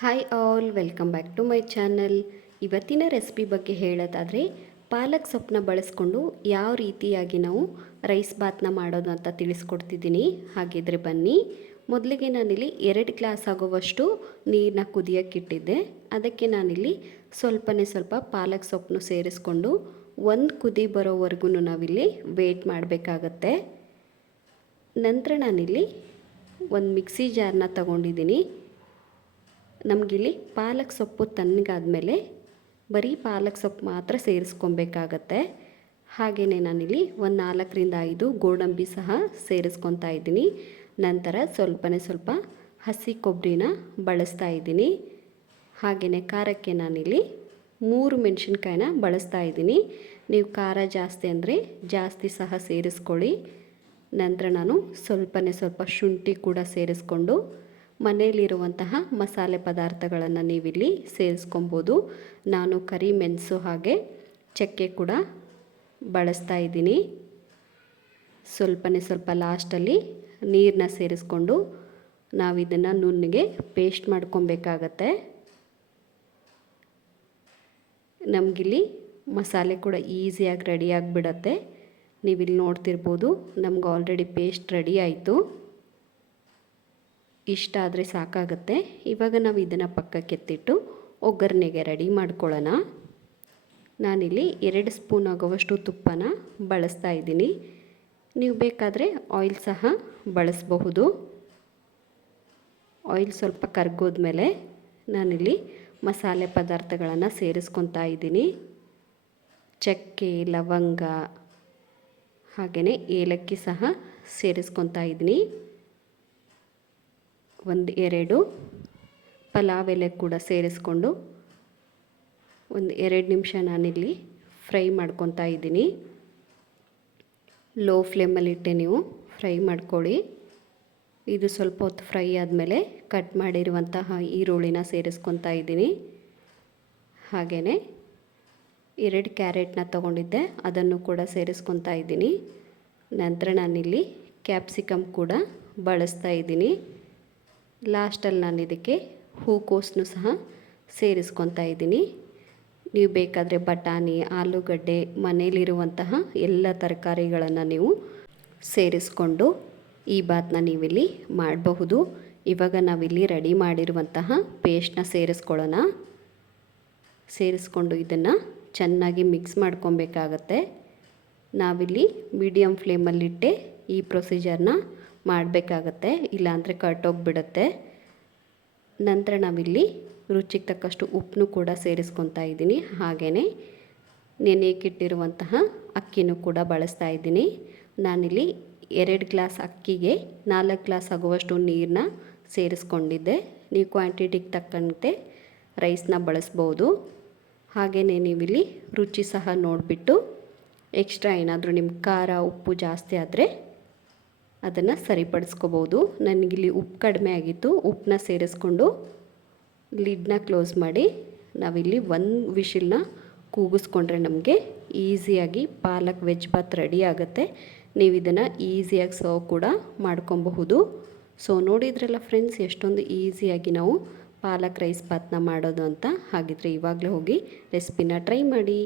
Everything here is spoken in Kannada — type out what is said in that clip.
Hi all, welcome back to my channel. ಇವತ್ತಿನ ರೆಸಿಪಿ ಬಗ್ಗೆ ಹೇಳೋದಾದರೆ ಪಾಲಕ್ ಸೊಪ್ಪನ್ನ ಬಳಸ್ಕೊಂಡು ಯಾವ ರೀತಿಯಾಗಿ ನಾವು ರೈಸ್ ಬಾತ್ನ ಮಾಡೋದು ಅಂತ ತಿಳಿಸ್ಕೊಡ್ತಿದ್ದೀನಿ. ಹಾಗಿದ್ರೆ ಬನ್ನಿ. ಮೊದಲಿಗೆ ನಾನಿಲ್ಲಿ 2 ಗ್ಲಾಸ್ ಆಗುವಷ್ಟು ನೀರನ್ನ ಕುದಿಯೋಕ್ಕಿಟ್ಟಿದ್ದೆ. ಅದಕ್ಕೆ ನಾನಿಲ್ಲಿ ಸ್ವಲ್ಪ ಪಾಲಕ್ ಸೊಪ್ಪನ್ನು ಸೇರಿಸ್ಕೊಂಡು ಒಂದು ಕುದಿ ಬರೋವರೆಗೂ ನಾವಿಲ್ಲಿ ವೇಟ್ ಮಾಡಬೇಕಾಗತ್ತೆ. ನಂತರ ನಾನಿಲ್ಲಿ ಒಂದು ಮಿಕ್ಸಿ ಜಾರ್ನ ತಗೊಂಡಿದ್ದೀನಿ. ನಮಗಿಲ್ಲಿ ಪಾಲಕ್ ಸೊಪ್ಪು ತಣ್ಣಗಾದ್ಮೇಲೆ ಬರೀ ಪಾಲಕ್ ಸೊಪ್ಪು ಮಾತ್ರ ಸೇರಿಸ್ಕೊಬೇಕಾಗತ್ತೆ. ಹಾಗೆಯೇ ನಾನಿಲ್ಲಿ ಒಂದು 4ರಿಂದ 5 ಗೋಡಂಬಿ ಸಹ ಸೇರಿಸ್ಕೊತಾ ಇದ್ದೀನಿ. ನಂತರ ಸ್ವಲ್ಪ ಹಸಿ ಕೊಬ್ಬರಿನ ಬಳಸ್ತಾ ಇದ್ದೀನಿ. ಹಾಗೆಯೇ ಖಾರಕ್ಕೆ ನಾನಿಲ್ಲಿ 3 ಮೆಣಸಿನ್ಕಾಯಿನ ಬಳಸ್ತಾ ಇದ್ದೀನಿ. ನೀವು ಖಾರ ಜಾಸ್ತಿ ಅಂದರೆ ಜಾಸ್ತಿ ಸಹ ಸೇರಿಸ್ಕೊಳ್ಳಿ. ನಂತರ ನಾನು ಸ್ವಲ್ಪ ಶುಂಠಿ ಕೂಡ ಸೇರಿಸ್ಕೊಂಡು ಮನೆಯಲ್ಲಿರುವಂತಹ ಮಸಾಲೆ ಪದಾರ್ಥಗಳನ್ನು ನೀವಿಲ್ಲಿ ಸೇರಿಸ್ಕೊಬೋದು. ನಾನು ಕರಿಮೆಣಸು ಹಾಗೆ ಚಕ್ಕೆ ಕೂಡ ಬಳಸ್ತಾ ಇದ್ದೀನಿ. ಸ್ವಲ್ಪ ಲಾಸ್ಟಲ್ಲಿ ನೀರನ್ನ ಸೇರಿಸ್ಕೊಂಡು ನಾವು ಇದನ್ನು ನುಣ್ಣಗೆ ಪೇಸ್ಟ್ ಮಾಡ್ಕೊಬೇಕಾಗತ್ತೆ. ನಮಗಿಲ್ಲಿ ಮಸಾಲೆ ಕೂಡ ಈಸಿಯಾಗಿ ರೆಡಿಯಾಗಿಬಿಡತ್ತೆ. ನೀವಿಲ್ಲಿ ನೋಡ್ತಿರ್ಬೋದು, ನಮ್ಗೆ ಆಲ್ರೆಡಿ ಪೇಸ್ಟ್ ರೆಡಿ ಆಯಿತು. ಇಷ್ಟ ಆದರೆ ಸಾಕಾಗುತ್ತೆ. ಇವಾಗ ನಾವು ಇದನ್ನು ಪಕ್ಕಕ್ಕೆ ಎತ್ತಿಟ್ಟು ಒಗ್ಗರಣೆಗೆ ರೆಡಿ ಮಾಡ್ಕೊಳ್ಳೋಣ. ನಾನಿಲ್ಲಿ 2 ಸ್ಪೂನ್ ಆಗುವಷ್ಟು ತುಪ್ಪನ ಬಳಸ್ತಾ ಇದ್ದೀನಿ. ನೀವು ಬೇಕಾದರೆ ಆಯಿಲ್ ಸಹ ಬಳಸಬಹುದು. ಆಯಿಲ್ ಸ್ವಲ್ಪ ಕರಗೋದ್ಮೇಲೆ ನಾನಿಲ್ಲಿ ಮಸಾಲೆ ಪದಾರ್ಥಗಳನ್ನು ಸೇರಿಸ್ಕೊತಾ ಇದ್ದೀನಿ. ಚಕ್ಕೆ, ಲವಂಗ ಹಾಗೆಯೇ ಏಲಕ್ಕಿ ಸಹ ಸೇರಿಸ್ಕೊತಾ ಇದ್ದೀನಿ. 1-2 ಪಲಾವ್ ಎಲೆ ಕೂಡ ಸೇರಿಸ್ಕೊಂಡು 1-2 ನಿಮಿಷ ನಾನಿಲ್ಲಿ ಫ್ರೈ ಮಾಡ್ಕೊತಾ ಇದ್ದೀನಿ. ಲೋ ಫ್ಲೇಮಲ್ಲಿಟ್ಟೆ ನೀವು ಫ್ರೈ ಮಾಡ್ಕೊಳ್ಳಿ. ಇದು ಸ್ವಲ್ಪ ಹೊತ್ತು ಫ್ರೈ ಆದಮೇಲೆ ಕಟ್ ಮಾಡಿರುವಂತಹ ಈರುಳ್ಳಿನ ಸೇರಿಸ್ಕೊತಾ ಇದ್ದೀನಿ. ಹಾಗೆಯೇ 2 ಕ್ಯಾರೆಟ್ನ ತೊಗೊಂಡಿದ್ದೆ, ಅದನ್ನು ಕೂಡ ಸೇರಿಸ್ಕೊತಾ ಇದ್ದೀನಿ. ನಂತರ ನಾನಿಲ್ಲಿ ಕ್ಯಾಪ್ಸಿಕಮ್ ಕೂಡ ಬಳಸ್ತಾ ಇದ್ದೀನಿ. ಲಾಸ್ಟಲ್ಲಿ ನಾನು ಇದಕ್ಕೆ ಹೂಕೋಸನ್ನು ಸಹ ಸೇರಿಸ್ಕೊತಾ ಇದ್ದೀನಿ. ನೀವು ಬೇಕಾದರೆ ಬಟಾಣಿ, ಆಲೂಗಡ್ಡೆ, ಮನೆಯಲ್ಲಿರುವಂತಹ ಎಲ್ಲ ತರಕಾರಿಗಳನ್ನು ನೀವು ಸೇರಿಸ್ಕೊಂಡು ಈ ಬಾತನ್ನ ನೀವಿಲ್ಲಿ ಮಾಡಬಹುದು. ಇವಾಗ ನಾವಿಲ್ಲಿ ರೆಡಿ ಮಾಡಿರುವಂತಹ ಪೇಸ್ಟ್ನ ಸೇರಿಸ್ಕೊಳ್ಳೋಣ. ಸೇರಿಸ್ಕೊಂಡು ಇದನ್ನು ಚೆನ್ನಾಗಿ ಮಿಕ್ಸ್ ಮಾಡ್ಕೊಬೇಕಾಗತ್ತೆ. ನಾವಿಲ್ಲಿ ಮೀಡಿಯಮ್ ಫ್ಲೇಮಲ್ಲಿಟ್ಟೆ ಈ ಪ್ರೊಸೀಜರ್ನ ಮಾಡಬೇಕಾಗತ್ತೆ, ಇಲ್ಲಾಂದರೆ ಕಟ್ಟೋಗಿಬಿಡುತ್ತೆ. ನಂತರ ನಾವಿಲ್ಲಿ ರುಚಿಗೆ ತಕ್ಕಷ್ಟು ಉಪ್ಪನ್ನು ಕೂಡ ಸೇರಿಸ್ಕೊತಾ ಇದ್ದೀನಿ. ಹಾಗೆಯೇ ನೆನೆಯಕ್ಕಿಟ್ಟಿರುವಂತಹ ಅಕ್ಕಿನೂ ಕೂಡ ಬಳಸ್ತಾ ಇದ್ದೀನಿ. ನಾನಿಲ್ಲಿ 2 ಗ್ಲಾಸ್ ಅಕ್ಕಿಗೆ 4 ಗ್ಲಾಸ್ ಆಗುವಷ್ಟು ನೀರನ್ನ ಸೇರಿಸ್ಕೊಂಡಿದ್ದೆ. ನೀವು ಕ್ವಾಂಟಿಟಿಗೆ ತಕ್ಕಂತೆ ರೈಸ್ನ ಬಳಸ್ಬೋದು. ಹಾಗೆಯೇ ನೀವಿಲ್ಲಿ ರುಚಿ ಸಹ ನೋಡಿಬಿಟ್ಟು ಎಕ್ಸ್ಟ್ರಾ ಏನಾದರೂ ನಿಮ್ಮ ಖಾರ ಉಪ್ಪು ಜಾಸ್ತಿ ಆದರೆ ಅದನ್ನು ಸರಿಪಡಿಸ್ಕೋಬೋದು. ನನಗಿಲ್ಲಿ ಉಪ್ಪು ಕಡಿಮೆ ಆಗಿತ್ತು, ಉಪ್ಪನ್ನ ಸೇರಿಸ್ಕೊಂಡು ಲಿಡ್ನ ಕ್ಲೋಸ್ ಮಾಡಿ ನಾವಿಲ್ಲಿ 1 ವಿಷಿಲ್ನ ಕೂಗಿಸ್ಕೊಂಡ್ರೆ ನಮಗೆ ಈಸಿಯಾಗಿ ಪಾಲಕ್ ವೆಜ್ ಬಾತ್ ರೆಡಿ ಆಗುತ್ತೆ. ನೀವು ಇದನ್ನು ಈಸಿಯಾಗಿ ಸರ್ವ್ ಕೂಡ ಮಾಡ್ಕೊಬಹುದು. ಸೊ ನೋಡಿದ್ರಲ್ಲ ಫ್ರೆಂಡ್ಸ್, ಎಷ್ಟೊಂದು ಈಸಿಯಾಗಿ ನಾವು ಪಾಲಕ್ ರೈಸ್ ಬಾತ್ನ ಮಾಡೋದು ಅಂತ. ಹಾಗಿದ್ರೆ ಇವಾಗಲೇ ಹೋಗಿ ರೆಸಿಪಿನ ಟ್ರೈ ಮಾಡಿ.